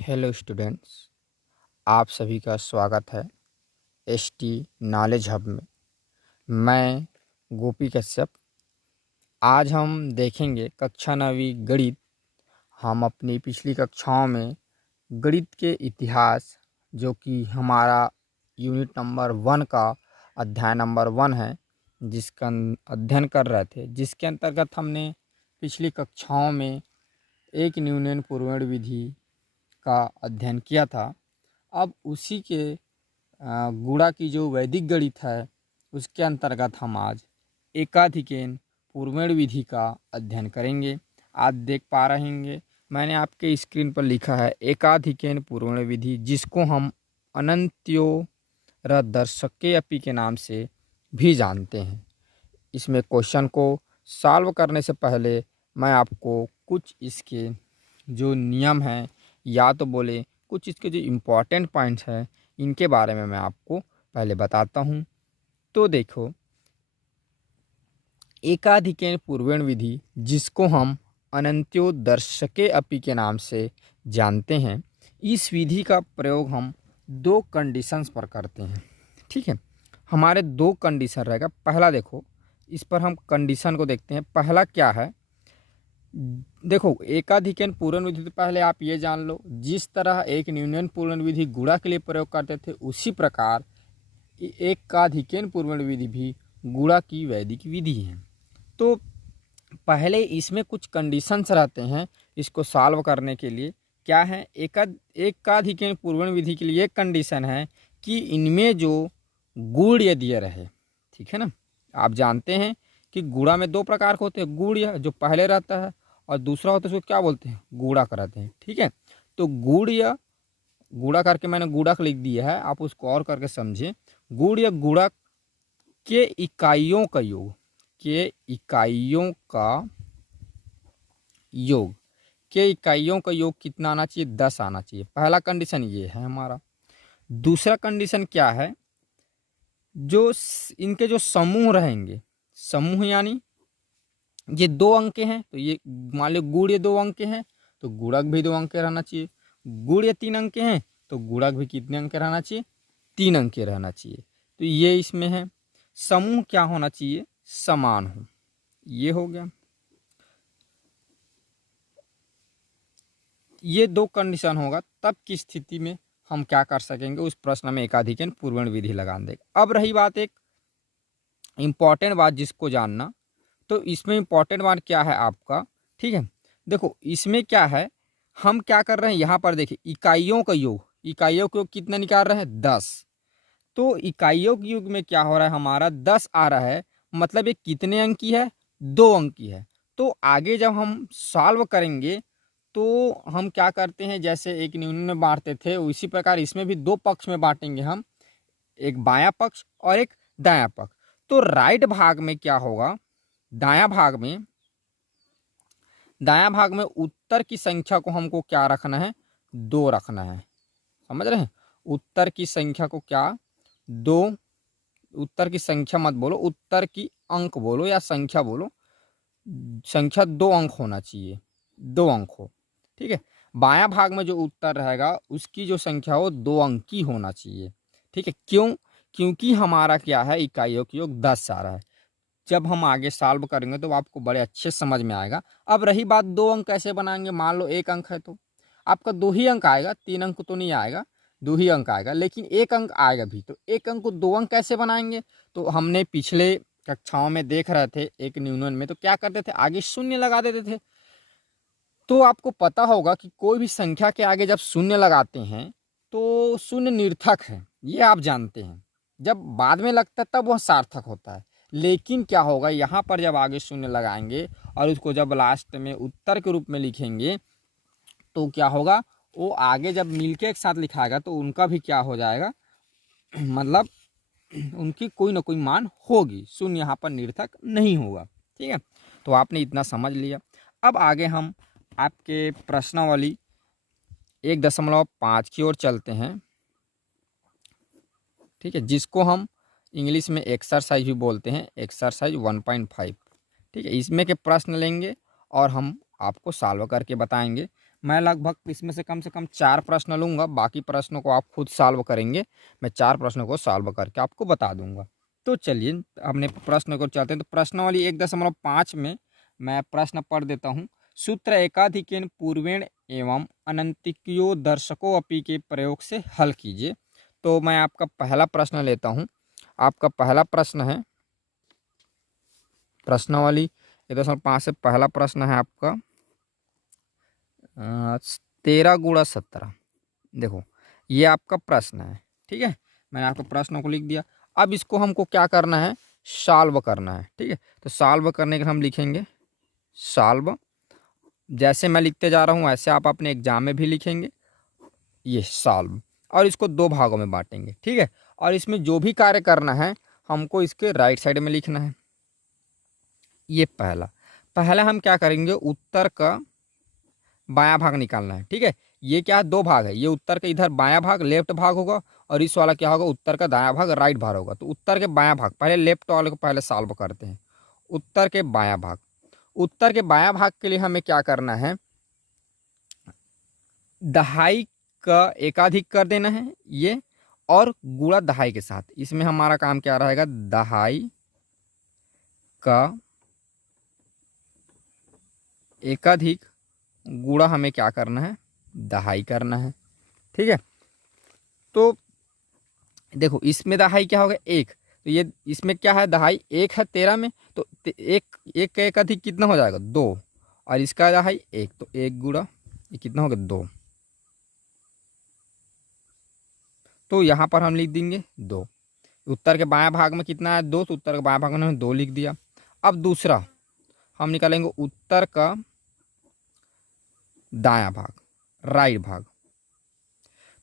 Hello students, आप सभी का स्वागत है एसटी नॉलेज हब में। मैं गोपी कश्यप। आज हम देखेंगे कक्षा 9वीं गणित। हम अपनी पिछली कक्षाओं में गणित के इतिहास, जो कि हमारा यूनिट नंबर 1 का अध्याय नंबर 1 है, जिसका अध्ययन कर रहे थे, जिसके अंतर्गत हमने पिछली कक्षाओं में एक न्यूनन पूर्वण विधि का अध्ययन किया था। अब उसी के गुणा की जो वैदिक गणित है, उसके अंतर्गत हम आज एकाधिकेन पूर्वण विधि का अध्ययन करेंगे। आप देख पा रहे होंगे, मैंने आपके स्क्रीन पर लिखा है एकाधिकेन पूर्वण विधि, जिसको हम अनंत्योरदर्शके अपि के नाम से भी जानते हैं। इसमें क्वेश्चन को सॉल्व करने से पहले मैं आपको कुछ इसके जो नियम हैं, या तो बोले कुछ इसके जो इम्पोर्टेंट पॉइंट्स हैं, इनके बारे में मैं आपको पहले बताता हूँ। तो देखो, एकाधिकेन पूर्वण विधि, जिसको हम अनंत्योदर्शके अपि के नाम से जानते हैं, इस विधि का प्रयोग हम दो कंडीशंस पर करते हैं। ठीक है, हमारे दो कंडीशन रहेगा। पहला देखो, इस पर हम कंडीशन को देखते हैं। पहला क्या है, देखो एकाधिकेन पूर्ण विधि तो पहले आप ये जान लो, जिस तरह एक न्यूनन पूर्ण विधि गुणा के लिए प्रयोग करते थे, उसी प्रकार एकाधिकेन पूर्ण विधि भी गुणा की वैदिक विधि है। तो पहले इसमें कुछ कंडीशंस रहते हैं इसको सॉल्व करने के लिए। क्या है, एकाधिकेन पूर्ण विधि के लिए एक कंडीशन है कि इनमें जो गुण्य रहे। ठीक है ना, आप जानते हैं कि गुणा में दो प्रकार के होते हैं। गुण्य जो पहले रहता है, और दूसरा होता है उसको क्या बोलते हैं, गुणा कराते हैं। ठीक है, तो गुण्य गुणा करके मैंने गुणक लिख दिया है, आप उसको और करके समझे। गुण्य गुणक के इकाइयों का योग, के इकाइयों का योग, के इकाइयों का योग कितना आना चाहिए, 10 आना चाहिए। पहला कंडीशन ये है हमारा। दूसरा कंडीशन क्या है, जो इनके जो समूह रहेंगे, समूह यानी ये 2 अंक के हैं, तो ये मान लो गुण ये 2 अंक के हैं, तो गुणक भी 2 अंक के रहना चाहिए। गुण ये 3 अंक के हैं, तो गुणक भी कितने अंक के रहना चाहिए, 3 अंक के रहना चाहिए। तो ये इसमें है। समूह क्या होना चाहिए, समान हो। ये हो गया। ये दो कंडीशन होगा, तब की स्थिति में हम क्या कर सकेंगे, उस प्रश्न में एकाधिकेन पूर्वण विधि लगा देगा। अब रही बात एक इंपॉर्टेंट बात जिसको जानना, तो इसमें इंपॉर्टेंट बात क्या है आपका। ठीक है, देखो इसमें क्या है, हम क्या कर रहे हैं यहाँ पर देखिए, इकाइयों का योग, इकाइयों का योग कितना निकाल रहे हैं, 10। तो इकाइयों के योग में क्या हो रहा है, हमारा 10 आ रहा है, मतलब ये कितने अंक की है, 2 अंक की है। तो आगे जब हम सॉल्व करेंगे तो हम क्या करते हैं, जैसे एक न्यूनन में बांटते थे, उसी प्रकार इसमें भी दो पक्ष में बांटेंगे हम, एक बायां पक्ष और एक दायां पक्ष। तो राइट भाग में क्या होगा, दायां भाग में उत्तर की संख्या को हमको क्या रखना है, 2 रखना है। समझ रहे हैं, उत्तर की संख्या को क्या, 2। उत्तर की संख्या मत बोलो, उत्तर की अंक बोलो या संख्या बोलो। संख्या 2 अंक होना चाहिए, 2 अंक हो। ठीक है, बायां भाग में जो उत्तर रहेगा उसकी जो संख्या हो 2 अंक की होना चाहिए। ठीक है, क्यों, क्योंकि हमारा क्या है, इकाइयों का योग 10 आ रहा है। जब हम आगे सॉल्व करेंगे तो आपको बड़े अच्छे समझ में आएगा। अब रही बात 2 अंक कैसे बनाएंगे, मान लो 1 अंक है तो आपका 2 ही अंक आएगा, 3 अंक तो नहीं आएगा, 2 ही अंक आएगा, लेकिन 1 अंक आएगा भी। तो 1 अंक को 2 अंक कैसे बनाएंगे, तो हमने पिछले कक्षाओं में देख रहे थे, एक न्यूनन में तो क्या करते थे, आगे शून्य लगा देते थे। तो आपको पता होगा कि कोई भी संख्या के आगे जब शून्य लगाते हैं तो शून्य निर्थक है, ये आप जानते हैं। जब बाद में लगता है तब वह सार्थक होता है। लेकिन क्या होगा, यहाँ पर जब आगे शून्य लगाएंगे और उसको जब लास्ट में उत्तर के रूप में लिखेंगे, तो क्या होगा, वो आगे जब मिलके एक साथ लिखाएगा तो उनका भी क्या हो जाएगा, मतलब उनकी कोई ना कोई मान होगी, शून्य यहाँ पर निर्थक नहीं होगा। ठीक है, तो आपने इतना समझ लिया। अब आगे हम आपके प्रश्नावली 1.5 की ओर चलते हैं। ठीक है, जिसको हम इंग्लिश में एक्सरसाइज भी बोलते हैं, एक्सरसाइज 1.5। ठीक है, इसमें के प्रश्न लेंगे और हम आपको सॉल्व करके बताएंगे। मैं लगभग इसमें से कम 4 प्रश्न लूँगा, बाकी प्रश्नों को आप खुद सॉल्व करेंगे। मैं 4 प्रश्नों को सॉल्व करके आपको बता दूंगा। तो चलिए अपने प्रश्न को चलते हैं। तो प्रश्नावली 1.5 में मैं प्रश्न पढ़ देता हूँ। सूत्र एकाधिकेन पूर्वेण एवं अनंतिक्यो दर्शकों अपि के प्रयोग से हल कीजिए। तो मैं आपका पहला प्रश्न लेता हूँ। आपका पहला प्रश्न है प्रश्नावली 1.5 से पहला प्रश्न है आपका 13 गुणा 17। देखो ये आपका प्रश्न है, ठीक है। मैंने आपको प्रश्नों को लिख दिया। अब इसको हमको क्या करना है, सॉल्व करना है, ठीक है। तो सॉल्व करने के हम लिखेंगे सॉल्व। जैसे मैं लिखते जा रहा हूँ ऐसे आप अपने एग्जाम में भी लिखेंगे, ये सॉल्व। और इसको 2 भागों में बांटेंगे, ठीक है। और इसमें जो भी कार्य करना है हमको इसके राइट साइड में लिखना है। ये पहला हम क्या करेंगे, उत्तर का बायां भाग निकालना है, ठीक है। ये क्या है, 2 भाग है। ये उत्तर का इधर बायां भाग लेफ्ट भाग होगा, और इस वाला क्या होगा, उत्तर का दायां भाग राइट भाग होगा। तो उत्तर के बायां भाग, पहले लेफ्ट वाले को पहले सॉल्व करते हैं। उत्तर के बायां भाग, उत्तर के बायां भाग के लिए हमें क्या करना है, दहाई का एकाधिक कर देना है ये, और गुणा दहाई के साथ। इसमें हमारा काम क्या रहेगा, दहाई का एकाधिक गुणा हमें क्या करना है, दहाई करना है, ठीक है। तो देखो इसमें दहाई क्या होगा, 1। तो ये इसमें क्या है, दहाई 1 है 13 में। तो एक का एकाधिक कितना हो जाएगा, 2। और इसका दहाई 1, तो 1 गुणा ये कितना होगा, 2। तो यहाँ पर हम लिख देंगे 2। उत्तर के बायां भाग में कितना है, 2। तो उत्तर के बायां भाग में हमने 2 लिख दिया। अब दूसरा हम निकालेंगे उत्तर का दायां भाग, राइट भाग।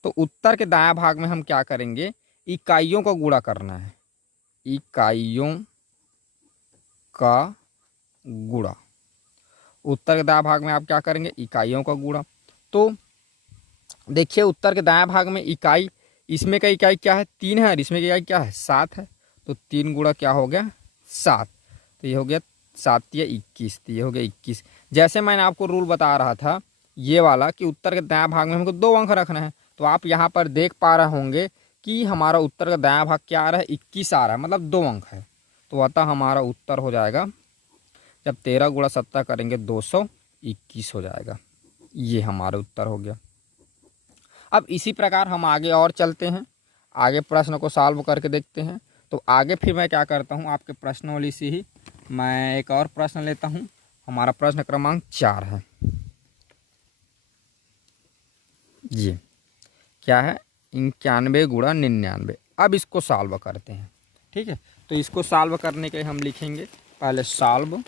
तो उत्तर के दायां भाग में हम क्या करेंगे, इकाइयों का गुणा करना है, इकाइयों का गुणा। उत्तर के दायां भाग में आप क्या करेंगे, इकाइयों का गुणा। तो देखिए उत्तर के दायां भाग में इकाई, इसमें का इकाई क्या है, 3 है, और इसमें की इकाई क्या है, 7 है। तो 3 गुणा क्या हो गया, 7। तो ये हो गया 7 या 21, तो ये हो गया 21। जैसे मैंने आपको रूल बता रहा था ये वाला, कि उत्तर के दायां भाग में हमको 2 अंक रखना है। तो आप यहाँ पर देख पा रहे होंगे कि हमारा उत्तर का दायां भाग क्या आ रहा है, 21 आ रहा है, मतलब 2 अंक है। तो अतः हमारा उत्तर हो जाएगा, जब 13 गुणा 17 करेंगे 221 हो जाएगा। ये हमारा उत्तर हो गया। अब इसी प्रकार हम आगे और चलते हैं, आगे प्रश्न को सॉल्व करके देखते हैं। तो आगे फिर मैं क्या करता हूँ, आपके प्रश्नावली से ही मैं एक और प्रश्न लेता हूँ। हमारा प्रश्न क्रमांक 4 है, जी क्या है, 91 गुणा 99। अब इसको सॉल्व करते हैं, ठीक है। तो इसको सॉल्व करने के लिए हम लिखेंगे पहले सॉल्व,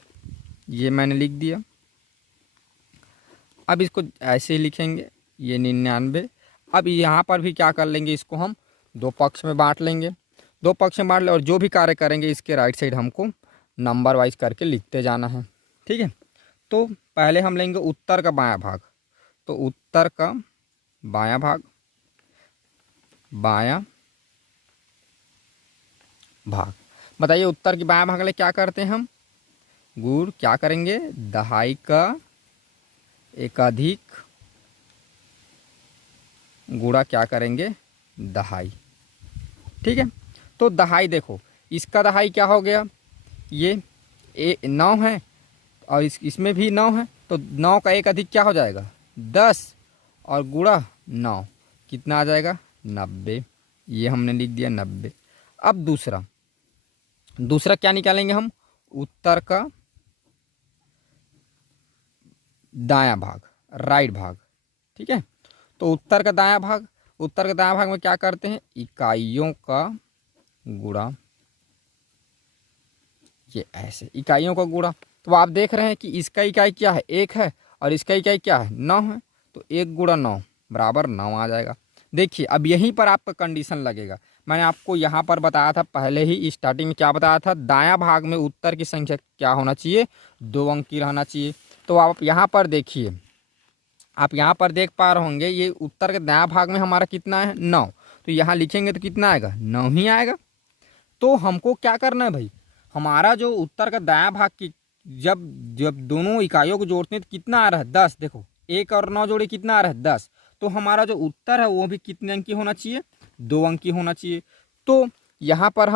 ये मैंने लिख दिया। अब इसको ऐसे ही लिखेंगे, ये 99। अब यहाँ पर भी क्या कर लेंगे, इसको हम 2 पक्ष में बांट लेंगे, 2 पक्ष में बांट ले, और जो भी कार्य करेंगे इसके राइट साइड हमको नंबर वाइज करके लिखते जाना है, ठीक है। तो पहले हम लेंगे उत्तर का बायां भाग। तो उत्तर का बायां भाग, बायां भाग, बताइए उत्तर की बायां भाग ले क्या करते हैं हम, गुण क्या करेंगे, दहाई का एकाधिक गुणा क्या करेंगे, दहाई, ठीक है। तो दहाई देखो, इसका दहाई क्या हो गया, ये 9 है, और इसमें भी 9 है। तो 9 का एक अधिक क्या हो जाएगा, 10, और गुणा 9 कितना आ जाएगा, 90। ये हमने लिख दिया 90। अब दूसरा क्या निकालेंगे हम, उत्तर का दायां भाग, राइट भाग, ठीक है। तो उत्तर का दायां भाग में क्या करते हैं, इकाइयों का गुणा, ये ऐसे इकाइयों का गुणा। तो आप देख रहे हैं कि इसका इकाई क्या है, 1 है, और इसका इकाई क्या है, 9 है। तो 1 गुणा 9 बराबर 9 आ जाएगा। देखिए अब यहीं पर आपका कंडीशन लगेगा। मैंने आपको यहाँ पर बताया था पहले ही स्टार्टिंग में, क्या बताया था, दायां भाग में उत्तर की संख्या क्या होना चाहिए, 2 अंक की रहना चाहिए। तो आप यहाँ पर देखिए, आप यहाँ पर देख पा रहे होंगे, ये उत्तर के दायां भाग में हमारा कितना है, 9। तो यहाँ लिखेंगे तो कितना आएगा, 9 ही आएगा। तो हमको क्या करना है भाई, हमारा जो उत्तर का दायां भाग की जब जब दोनों इकाइयों को जोड़ते हैं तो कितना आ रहा है, 10। देखो 1 और 9 जोड़े कितना आ रहा है 10। तो हमारा जो उत्तर है वो भी कितने अंक की होना चाहिए, 2 अंक की होना चाहिए। तो यहाँ पर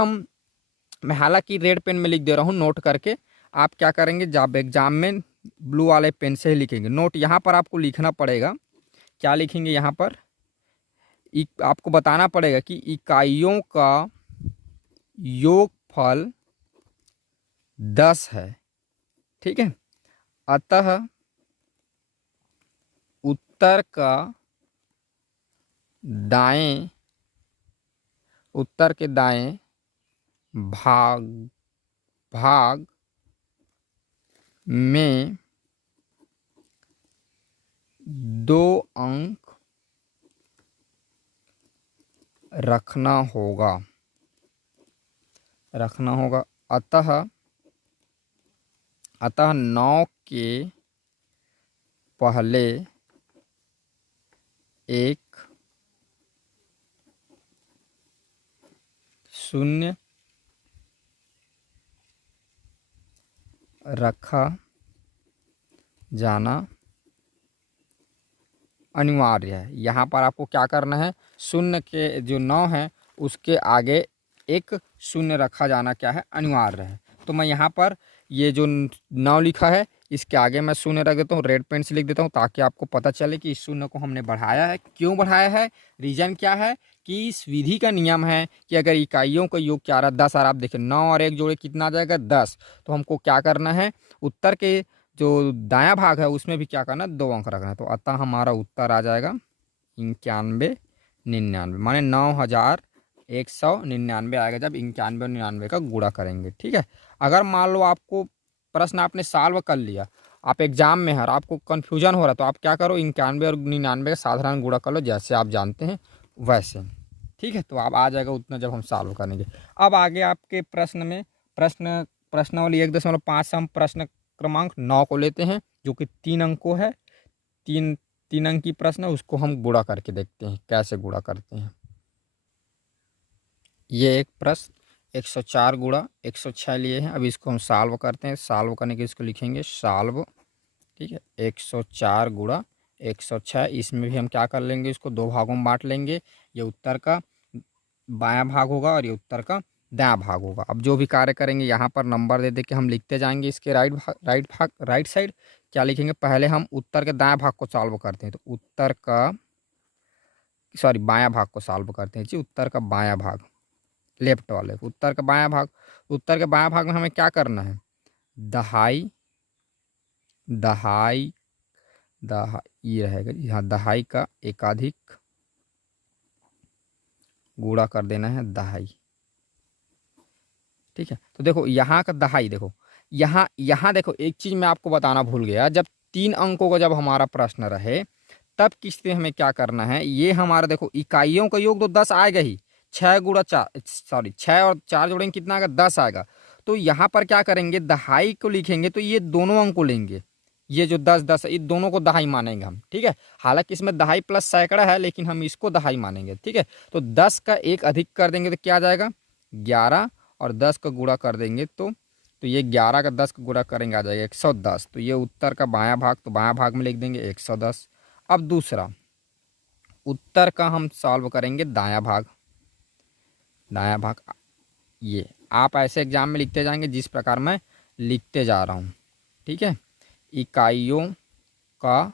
मैं हालांकि रेड पेन में लिख दे रहा हूँ नोट करके, आप क्या करेंगे जब एग्जाम में ब्लू वाले पेन से ही लिखेंगे नोट। यहाँ पर आपको लिखना पड़ेगा, क्या लिखेंगे यहाँ पर, आपको बताना पड़ेगा कि इकाइयों का योगफल 10 है, ठीक है। अतः उत्तर का दाएं, उत्तर के दाएं भाग भाग में 2 अंक रखना होगा, अतः 9 के पहले एक शून्य रखा जाना अनिवार्य है। यहाँ पर आपको क्या करना है, शून्य के जो 9 है उसके आगे एक शून्य रखा जाना क्या है, अनिवार्य है। तो मैं यहाँ पर ये जो 9 लिखा है इसके आगे मैं शून्य रख देता हूँ, रेड पेन से लिख देता हूँ, ताकि आपको पता चले कि इस शून्य को हमने बढ़ाया है। क्यों बढ़ाया है, रीजन क्या है कि इस विधि का नियम है कि अगर इकाइयों का योग क्या आ रहा है 10 आ रहा, आप देखिए 9 और 1 जोड़े कितना आ जाएगा 10। तो हमको क्या करना है, उत्तर के जो दायां भाग है उसमें भी क्या करना है, 2 अंक रखना है। तो अतः हमारा उत्तर आ जाएगा 9199, माने 9199 आएगा जब 91 और 99 का गुणा करेंगे, ठीक है। अगर मान लो आपको प्रश्न आपने सॉल्व कर लिया, आप एग्जाम में है और आपको कन्फ्यूजन हो रहा है, तो आप क्या करो 91 और 99 का साधारण गुणा कर लो, जैसे आप जानते हैं वैसे, ठीक है। तो आप आ जाएगा उतना जब हम सॉल्व करेंगे। अब आगे आपके प्रश्न में प्रश्नावली 1.5 से हम प्रश्न क्रमांक 9 को लेते हैं, जो कि 3 अंकों है, 3 अंक की प्रश्न है, उसको हम गुणा करके देखते हैं कैसे गुणा करते हैं। ये एक प्रश्न 104 गुणा 106 लिए हैं, अब इसको हम सॉल्व करते हैं। सॉल्व करने के इसको लिखेंगे सॉल्व, ठीक है। 104 गुणा 106, इसमें भी हम क्या कर लेंगे, इसको 2 भागों में बांट लेंगे। ये उत्तर का बायां भाग होगा और ये उत्तर का दायां भाग होगा। अब जो भी कार्य करेंगे यहाँ पर नंबर दे दे के हम लिखते जाएंगे इसके राइट साइड। क्या लिखेंगे, पहले हम उत्तर के दायां भाग को सॉल्व करते हैं, तो उत्तर का बायां भाग को सॉल्व करते हैं जी। उत्तर का बायां भाग, लेफ्ट वाले उत्तर का बायां भाग, उत्तर के बायां भाग में हमें क्या करना है, दहाई ये रहेगा यहाँ, दहाई का एकाधिक गुणा कर देना है दहाई, ठीक है। तो देखो यहाँ का दहाई, देखो यहाँ देखो एक चीज मैं आपको बताना भूल गया, जब 3 अंकों का जब हमारा प्रश्न रहे तब किससे हमें क्या करना है, ये हमारा देखो इकाइयों का योग तो 10 आएगा ही, 6 और 4 जोड़ेंगे कितना आएगा 10 आएगा। तो यहाँ पर क्या करेंगे, दहाई को लिखेंगे तो ये दोनों अंक को लेंगे, ये जो 10 इन दोनों को दहाई मानेंगे हम, ठीक है। हालांकि इसमें दहाई प्लस सैकड़ा है, लेकिन हम इसको दहाई मानेंगे, ठीक है। तो 10 का एक अधिक कर देंगे तो क्या आ जाएगा 11, और 10 का गुणा कर देंगे तो ये 11 का 10 का गुणा करेंगे आ जाएगा 110। तो ये उत्तर का बायां भाग, तो बायां भाग में लिख देंगे 110। अब दूसरा उत्तर का हम सॉल्व करेंगे दायां भाग, ये आप ऐसे एग्जाम में लिखते जाएंगे जिस प्रकार मैं लिखते जा रहा हूँ, ठीक है। इकाइयों का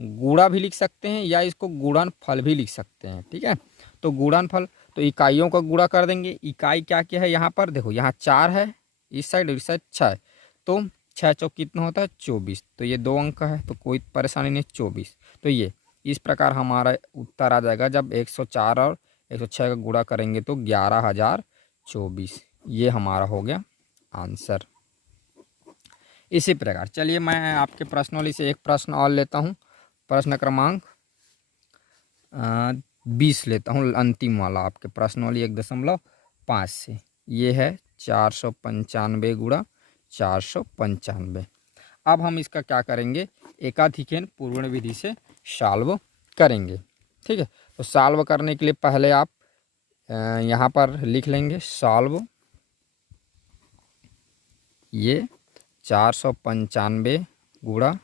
गुणा भी लिख सकते हैं या इसको गुणनफल भी लिख सकते हैं, ठीक है। तो गुणनफल, तो इकाइयों का गुणा कर देंगे। इकाई क्या क्या है यहाँ पर, देखो यहाँ 4 है इस साइड और इस साइड 6 है, तो 6 चौक कितना होता है 24, तो ये 2 अंक का है तो कोई परेशानी नहीं, 24। तो ये इस प्रकार हमारा उत्तर आ जाएगा, जब 104 और 106 का गुणा करेंगे तो 11,024, ये हमारा हो गया आंसर। इसी प्रकार चलिए मैं आपके प्रश्नों से एक प्रश्न और लेता हूँ, प्रश्न क्रमांक 20 लेता हूँ, अंतिम वाला आपके प्रश्नवाली 1.5 से। ये है 495 गुणा 495। अब हम इसका क्या करेंगे, एकाधिकेन पूर्ण विधि से सॉल्व करेंगे, ठीक है। तो सॉल्व करने के लिए पहले आप यहाँ पर लिख लेंगे सॉल्व, ये 495 गुणा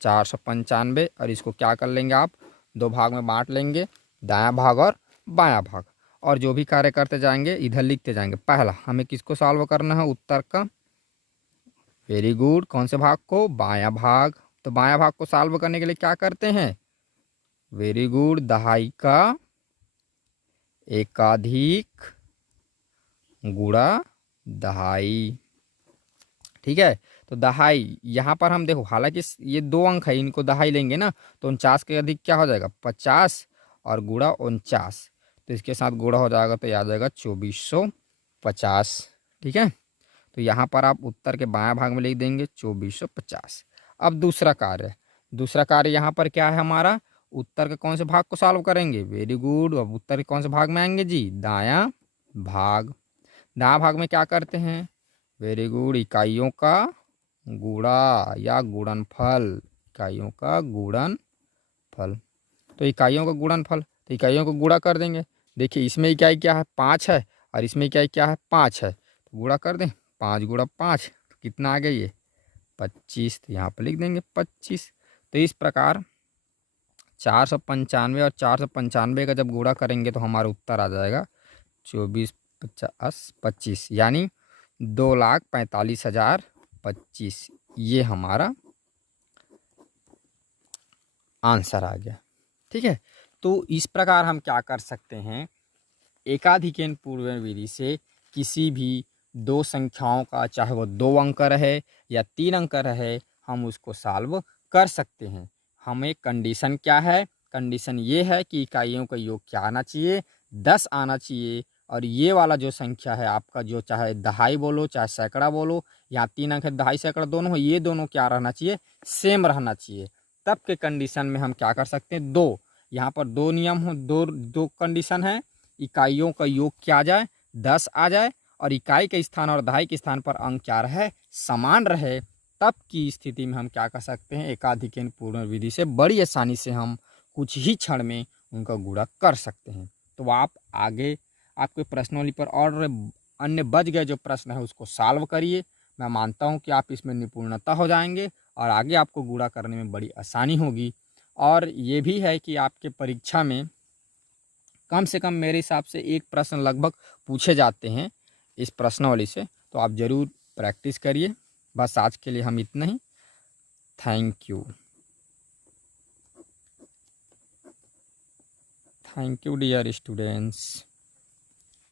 495 और इसको क्या कर लेंगे आप, दो भाग में बांट लेंगे, दायां भाग और बायां भाग, और जो भी कार्य करते जाएंगे इधर लिखते जाएंगे। पहला हमें किसको सॉल्व करना है, उत्तर का। वेरी गुड, कौन से भाग को, बायां भाग। तो बायां भाग को सॉल्व करने के लिए क्या करते हैं, वेरी गुड, दहाई का एकाधिक गुणा दहाई। ठीक है, तो दहाई यहाँ पर हम देखो, हालांकि ये दो अंक है, इनको दहाई लेंगे ना तो 49 के अधिक क्या हो जाएगा, 50 और गुणा 49, तो इसके साथ गुणा हो जाएगा तो याद आएगा 2450। ठीक है, तो यहाँ पर आप उत्तर के बायां भाग में लिख देंगे 2450। अब दूसरा कार्य यहाँ पर क्या है हमारा, उत्तर के कौन से भाग को सॉल्व करेंगे, वेरी गुड, अब उत्तर के कौन से भाग में आएंगे जी, दायां भाग। दायां भाग में क्या करते हैं, वेरी गुड, इकाइयों का गुणा या गुणनफल, इकाइयों का गुणनफल। तो इकाइयों का गुणनफल, तो इकाइयों को गुणा कर देंगे। देखिए इसमें इकाई क्या है, 5 है, और इसमें इकाई क्या है, 5 है, तो गुणा कर दें, 5 गुणा 5 तो कितना आ गया ये, 25, तो यहाँ पर लिख देंगे 25। तो इस प्रकार 495 और 495 का जब गुणा करेंगे तो हमारा उत्तर आ जाएगा 24 50 25, यानी 2,45,025, ये हमारा आंसर आ गया। ठीक है, तो इस प्रकार हम क्या कर सकते हैं, एकाधिकन पूर्ण विधि से किसी भी दो संख्याओं का, चाहे वो 2 अंक रहे या 3 अंक रहे, हम उसको सॉल्व कर सकते हैं। हमें कंडीशन क्या है, कंडीशन ये है कि इकाइयों का योग क्या आना चाहिए, 10 आना चाहिए, और ये वाला जो संख्या है आपका, जो चाहे दहाई बोलो चाहे सैकड़ा बोलो, यहाँ 3 अंक है, दहाई सैकड़ा दोनों हो, ये दोनों क्या रहना चाहिए, सेम रहना चाहिए। तब के कंडीशन में हम क्या कर सकते हैं, दो, यहाँ पर दो नियम हो, दो कंडीशन है, इकाइयों का योग क्या आ जाए, 10 आ जाए, और इकाई के स्थान और दहाई के स्थान पर अंक क्या रहे, समान रहे। तब की स्थिति में हम क्या कर सकते हैं, एकाधिकन पूर्ण विधि से बड़ी आसानी से हम कुछ ही क्षण में उनका गुणा कर सकते हैं। तो आप आगे आपके प्रश्नों पर और अन्य बच गए जो प्रश्न है उसको सॉल्व करिए। मैं मानता हूं कि आप इसमें निपुणता हो जाएंगे और आगे आपको गुणा करने में बड़ी आसानी होगी। और ये भी है कि आपके परीक्षा में कम से कम मेरे हिसाब से एक प्रश्न लगभग पूछे जाते हैं इस प्रश्नावली से, तो आप ज़रूर प्रैक्टिस करिए। बस आज के लिए हम इतना ही। Thank you, thank you dear students.